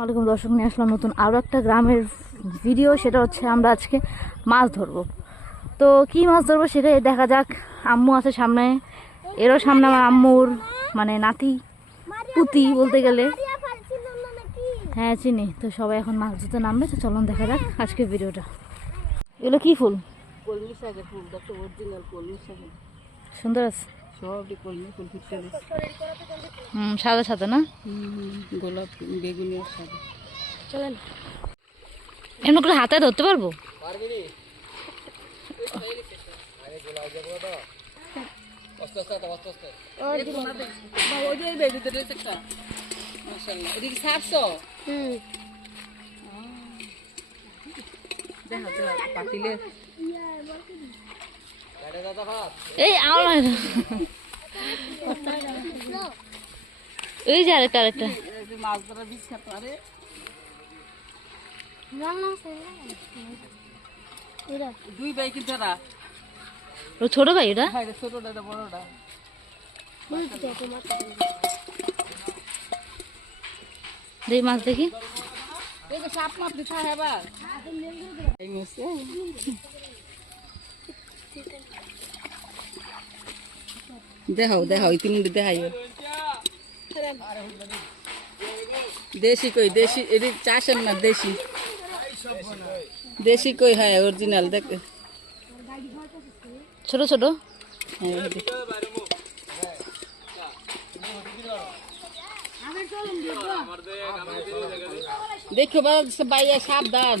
আসসালামু আলাইকুম দর্শক নিয়ে আসলাম নতুন আরও একটা গ্রামের ভিডিও সেটা হচ্ছে আমরা আজকে মাছ ধরবো। তো কি মাছ ধরবো সেটাই দেখা যাক। আম্মু আছে সামনে এরও সামনে আমার আম্মুর মানে নাতি পুতি বলতে গেলে। হ্যাঁ চিনি। তো সবাই এখন মাছ ধরতে নামবে তো চলুন দেখা যাক আজকে ভিডিওটা। এগুলো কি ফুল? সুন্দর আছে। হুম সাদা সাদা না? গোলাপ বেগুনি আর সাদা। চলেন। এমন করে হাতে ধরতে পারব? পাতিলে এই আমার এই যে আরেকটা আরেকটা। মাছ ধরা বিখ্যাত আরে দুই ভাই কিন্তু ও ছোট ভাই এটা হ্যাঁ এটা ছোটটা এটা বড়টা দেখি মাছ দেখি। সাপ মাপ দিতে হয় এবার দেখাও দেখাও তিন দেখাইও। দেশি কই দেশি এদিক চাষের না দেশি? দেশি কই হ্যাঁ অরিজিনাল দেখ। ছোট ছোট? হ্যাঁ এদিক। দেখো বাবা বাইরে সাবধান।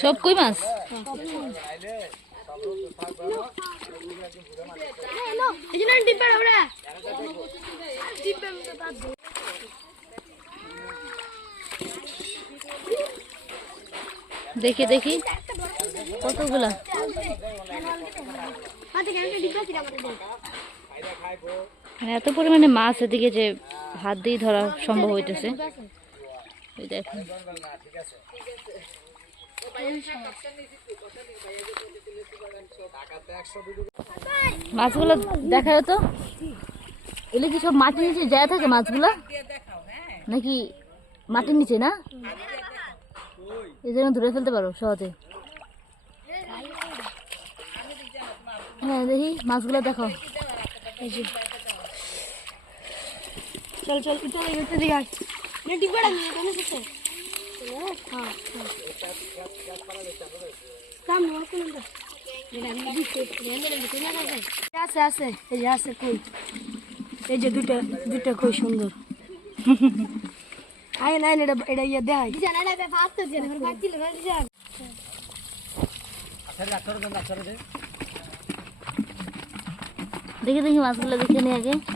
সব কই মাছ? দেখি দেখি। কতগুলা? মানে এত পরিমাণে মাছ এদিকে যে হাত দিয়ে ধরা সম্ভব হইতেছে। ওই মাছগুলো দেখা যেত এগুলো কি সব মাটির নিচে যায় থাকে মাছগুলো? নাকি মাটির নিচে না? এই জন্য ধরে ফেলতে পারো সহজে। হ্যাঁ দেখি মাছগুলো দেখো। এই যে। চল চল চল এতে দিকে আয়। আছে আছে এই যে আছে কই? এই যে দুটা দুটা কই সুন্দর। আয় না এটা এটা ইয়ে দেখাই। দেখি দেখি মাছগুলো দেখে নি আগে কয়টা তোমার সেই দিকে ছোট হয়ে গেছে বড় মাছ চাই না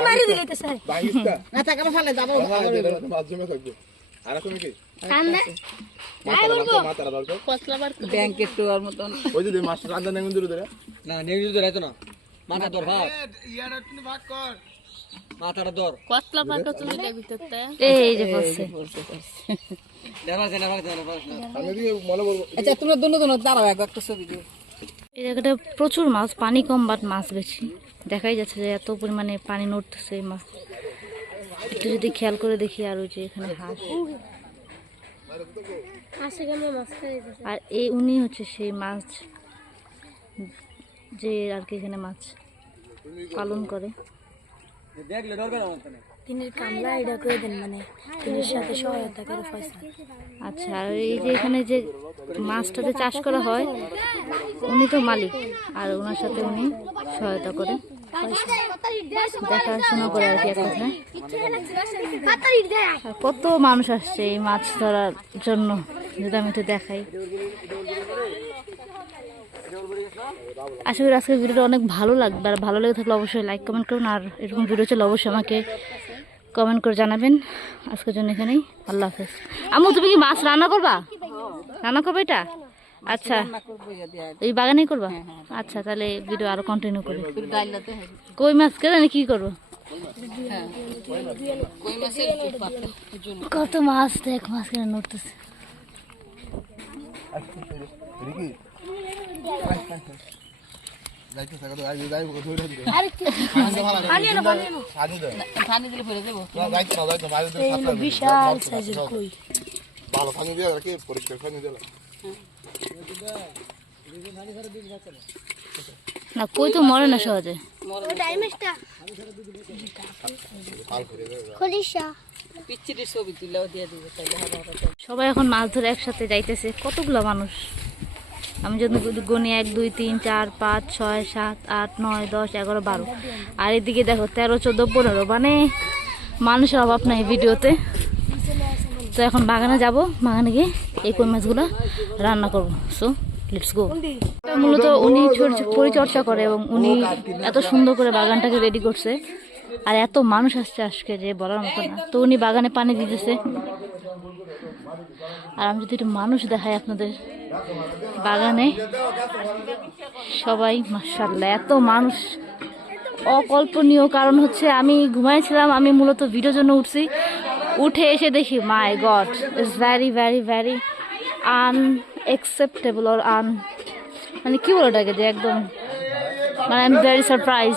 অনেক হয়েছে। বের হয় না আর মাথা ধর ভাগ। মাথাটা ধর। নেভার নেভার আচ্ছা তোমরা দোনো দোনো দাঁড়াও এক একটা ছবি দিও। এই জায়গাটা প্রচুর মাছ পানি কম বাট মাছ বেশি। দেখাই যাচ্ছে যে এত পরিমাণে পানি নড়তেছে এই মাছ একটু যদি খেয়াল করে দেখি আর ওই যে এখানে হাঁস। আর এই উনি হচ্ছে সেই মাছ যে আর কি এখানে মাছ পালন করে। মানে আচ্ছা আর এই যে এখানে যে মাছটাতে চাষ করা হয় উনি তো মালিক আর ওনার সাথে উনি সহায়তা করে। আর কি কত মানুষ আসছে এই মাছ ধরার জন্য, যদি আমি একটু দেখাই। আশা করি আজকের ভিডিওটা অনেক ভালো লাগবে, আর ভালো লেগে থাকলে অবশ্যই লাইক কমেন্ট করুন, আর এরকম ভিডিও চলে অবশ্যই আমাকে কমেন্ট করে জানাবেন। আজকের জন্য এখানেই, আল্লাহ হাফেজ। আমু তুমি কি মাছ রান্না করবা? রান্না করবে এটা? আচ্ছা। এই বাগানেই করবা? আচ্ছা তাহলে ভিডিও আরও কন্টিনিউ করি। ডাইলাতে হবে কই মাছ কে জানি কি করব? হ্যাঁ কত মাছ দেখ মাছ কেন নড়তেছে। বিশাল সাইজের কই? ভালো পানি দিয়ে রাখি পরিষ্কার পানি দিয়ে না কই তো মরে না সহজে? সবাই এখন মাছ ধরে একসাথে যাইতেছে। কতগুলো মানুষ? আমি যদি গণি এক দুই তিন চার পাঁচ ছয় সাত আট নয় দশ এগারো বারো। আর এদিকে দেখো তেরো চোদ্দ পনেরো। মানে মানুষের অভাব নাই ভিডিওতে। তো এখন বাগানে যাব। বাগানে গিয়ে এই কই মাছগুলো রান্না করব। সো লেটস গো মূলত উনি পরিচর্যা করে এবং উনি এত সুন্দর করে বাগানটাকে রেডি করছে। আর এত মানুষ আসছে আজকে যে বলার মতো না। তো উনি বাগানে পানি দিতেছে। আর আমি যদি একটু মানুষ দেখাই আপনাদের বাগানে, সবাই মার্শাল্লাহ এত মানুষ। অকল্পনীয় কারণ হচ্ছে আমি ঘুমাইছিলাম, আমি মূলত ভিডিওর জন্য উঠছি। উঠে এসে দেখি my god it's very very very unacceptable or আন মানে কি বলো ওটাকে যে একদম মানে আই এম ভেরি সারপ্রাইজ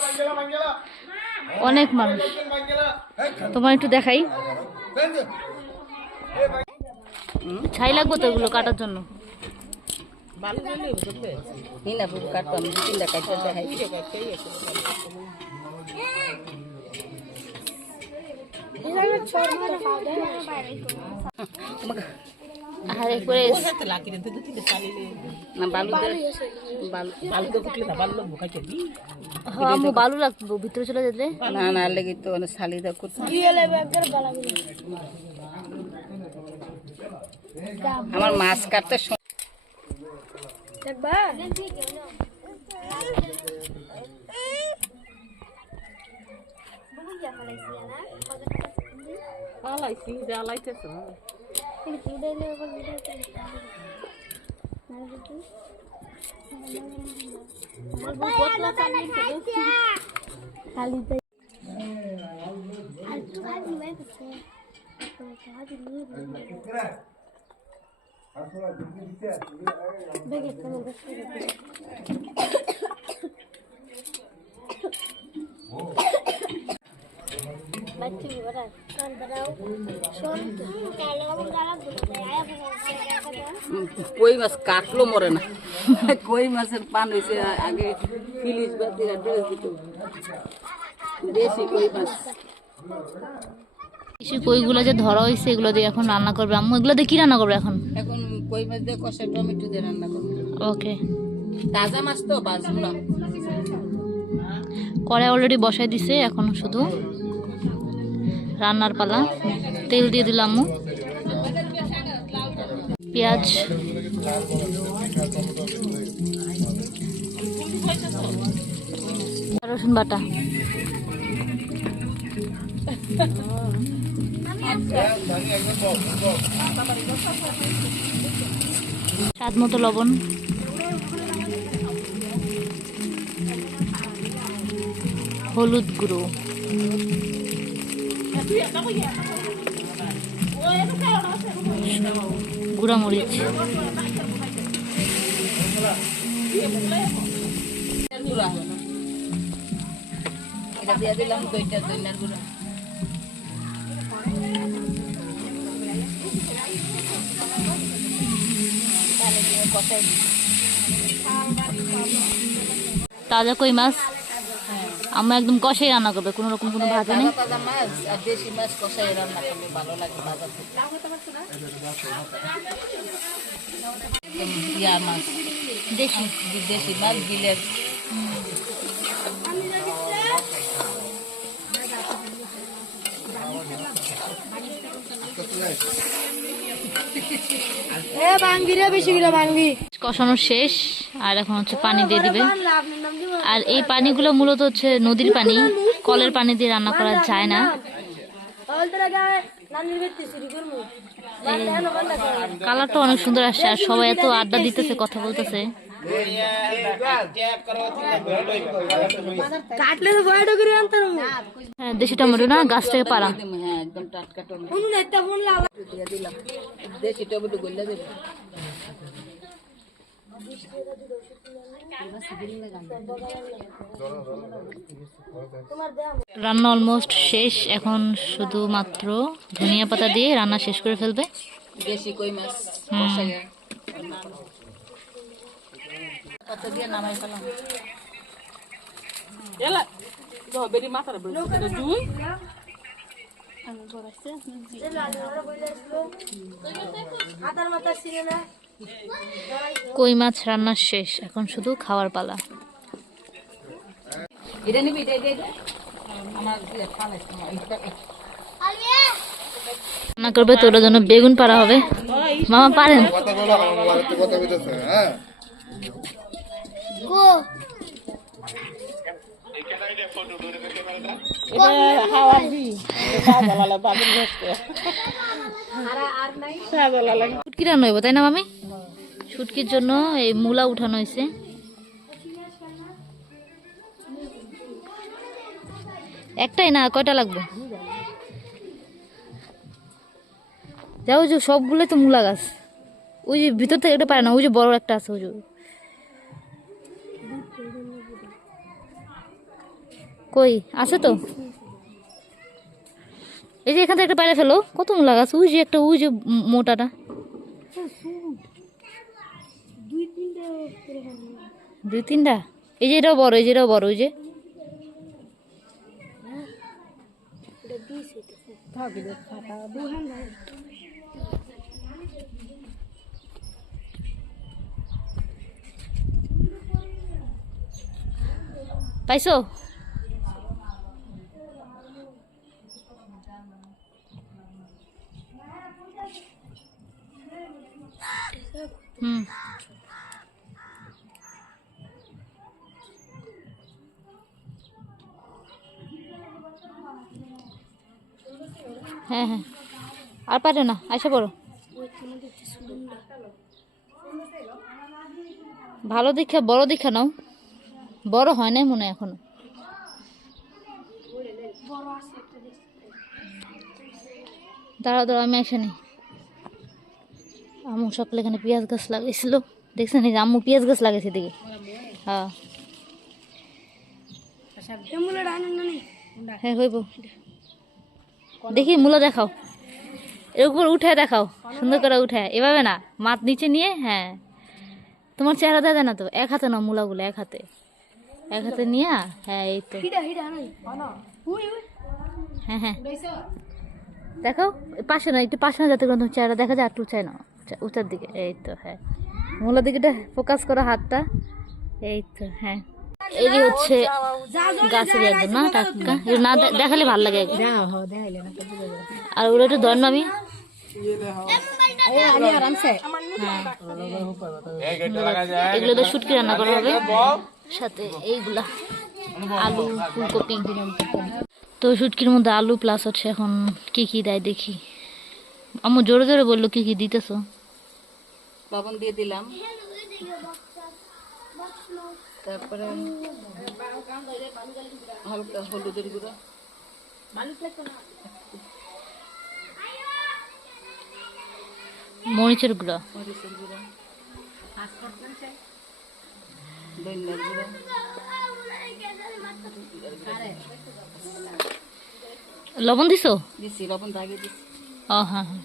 অনেক মানুষ। তোমার একটু দেখাই। ছাই লাগবে তো এগুলো কাটার জন্য। ভালো আর করে না বালু বালু বালু হ্যাঁ আম্মু বালু লাগবে ভিতরে চলে যেতে? না না লেগে তো অনেক শালি দা করতে আমার মাছ কাটতে ఇక్కడ చూడాలి ఒక వీడియో ఖాళీ Big it, come on, let's কই মাছ কাটলো মরে না? কই মাছের পান হয়েছে আগে ফিলিস বা ড্রেস দিত। দেশি কই মাছ? কিছু কইগুলো যে ধরা হয়েছে এগুলো দিয়ে এখন রান্না করবে। আম্মু এগুলো দিয়ে কি রান্না করবে এখন? এখন কই মাছ দিয়ে কষা টমেটো দিয়ে রান্না করব। ওকে। তাজা মাছ তো বাজবো না। কড়াই অলরেডি বসাই দিছে এখন শুধু রান্নার পালা। তেল দিয়ে দিলাম পেঁয়াজ। রসুন বাটা। স্বাদ মতো লবণ। হলুদ গুঁড়ো। গুঁড়া মরিচ দিলাম দুইটা দইনার গুঁড়া। তাজা কই মাছ? আমরা একদম কষাই রান্না করবে কোনো রকম কোনো ভাজা নেই। দেশি মাছ বিলের কষানো শেষ আর এখন হচ্ছে পানি দিয়ে দিবে। আর এই পানিগুলো মূলত হচ্ছে নদীর পানি। কলের পানি দিয়ে রান্না করা যায় না। কালারটা অনেক সুন্দর আসছে আর সবাই এত আড্ডা দিতেছে কথা বলতেছে। হ্যাঁ দেশি টমেটো না গাছ থেকে পারা হ্যাঁ দেশি টমেটো রান্না অলমোস্ট শেষ এখন শুধুমাত্র ধনিয়া পাতা দিয়ে রান্না শেষ করে ফেলবে। দেশি কই মাছ কত দিয়ে নামাই ফেলাম এলা বেরি মাথার জুই। হাতার মাথা ছিল না। কই মাছ রান্না শেষ এখন শুধু খাওয়ার পালা। এটা নিবি এটা রান্না করবে তোর জন্য বেগুন পাড়া হবে। মামা পারেন? কথা বলো আমার বাড়িতে কথা বলতেছে হ্যাঁ শুটকি রান্না হইব তাই না মামি? শুটকির জন্য এই মূলা উঠানো হয়েছে। একটাই না, কয়টা লাগবে? যাও যে সবগুলো তো মূলা গাছ। ওই যে ভিতর থেকে এটা পারে না, ওই যে বড় একটা আছে, ওই যে। কই, আছে তো? এই যে এখান থেকে একটা পায়রা ফেলো। কত মূলা গাছ? ওই যে একটা, ওই যে মোটাটা। দুই তিনটা? এই যে এটাও বড় এই যে এটাও বড় ওই যে। পাইছো? হুম। হ্যাঁ হ্যাঁ। আর পারো না আসে পড়ো। ভালো দীক্ষা বড় দীক্ষা নাও। বড় হয় নাই মনে এখনও। দাঁড়া দাঁড়াও আমি এসে নি আম্মু সকালে এখানে পেঁয়াজ গাছ লাগাইছিল। দেখছেন এই যে আম্মু পেঁয়াজ গাছ লাগাইছে দিকে হ্যাঁ। হ্যাঁ হইব। দেখি মূলা দেখাও। এর উপর উঠে দেখাও। সুন্দর করে উঠে এভাবে না মাত নিচে নিয়ে হ্যাঁ। তোমার চেহারা দেখা যায় না তো? এক হাতে না মূলাগুলো এক হাতে। এক হাতে নিয়ে হ্যাঁ এই তো। হ্যাঁ হ্যাঁ। দেখো পাশে না একটু পাশে না যাতে করে তোমার চেহারা দেখা যায় একটু উঁচাই না উঁচা- উঁচার দিকে। এই তো হ্যাঁ। মূলার দিকে ফোকাস করো হাতটা। এই তো হ্যাঁ। এই হচ্ছে গাছের একদম না টাটকা? না দেখালে ভালো লাগে। আর ওগুলো একটু ধরেন আমি। এগুলো তো শুটকি রান্না করা হবে। সাথে এইগুলা আলু ফুলকপি। তো শুটকির মধ্যে আলু প্লাস হচ্ছে এখন কি কি দেয় দেখি। আম্মু জোরে জোরে বলল কি কি দিতেছো। লবণ দিয়ে দিলাম। তারপরে হালকা হলুদের গুঁড়ো। মরিচের গুঁড়া। মরিচের গুঁড়ো। ধনিয়ার গুঁড়ো। লবণ দিছো? দিছি লবণ দাগে দিছি। ও হ্যাঁ হ্যাঁ।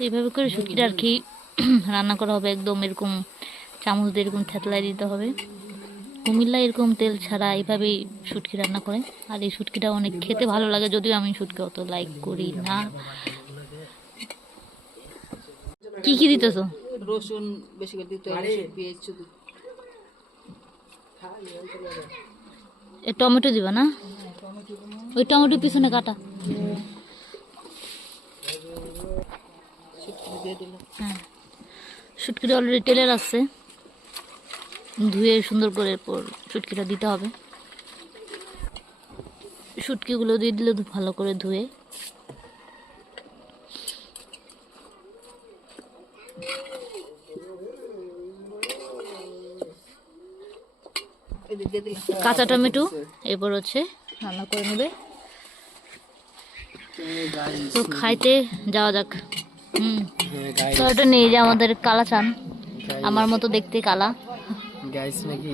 তো এইভাবে করে শুটকিটা আর কি রান্না করা হবে একদম এরকম চামচ দিয়ে এরকম থেতলায় দিতে হবে। কুমিল্লা এরকম তেল ছাড়া এইভাবেই শুটকি রান্না করে। আর এই শুটকিটা অনেক খেতে ভালো লাগে যদিও আমি শুটকি অত লাইক করি না। কি কি দিতেছো? রসুন বেশি করে দিতে হবে পেঁয়াজ টমেটো দিবা না? ওই টমেটো পিছনে কাটা শুটকি দিয়ে দিলাম হ্যাঁ। শুটকিটা অলরেডি তেলে রাখছে ধুয়ে সুন্দর করে এরপর শুটকিটা দিতে হবে। শুটকিগুলো দিয়ে দিলে তো ভালো করে ধুয়ে। কাঁচা টমেটো এরপর হচ্ছে রান্না করে নেবে। তো খাইতে যাওয়া যাক। তো এটা নিয়ে যে আমাদের কালা চান। আমার মতো দেখতে কালা। গাইস নাকি?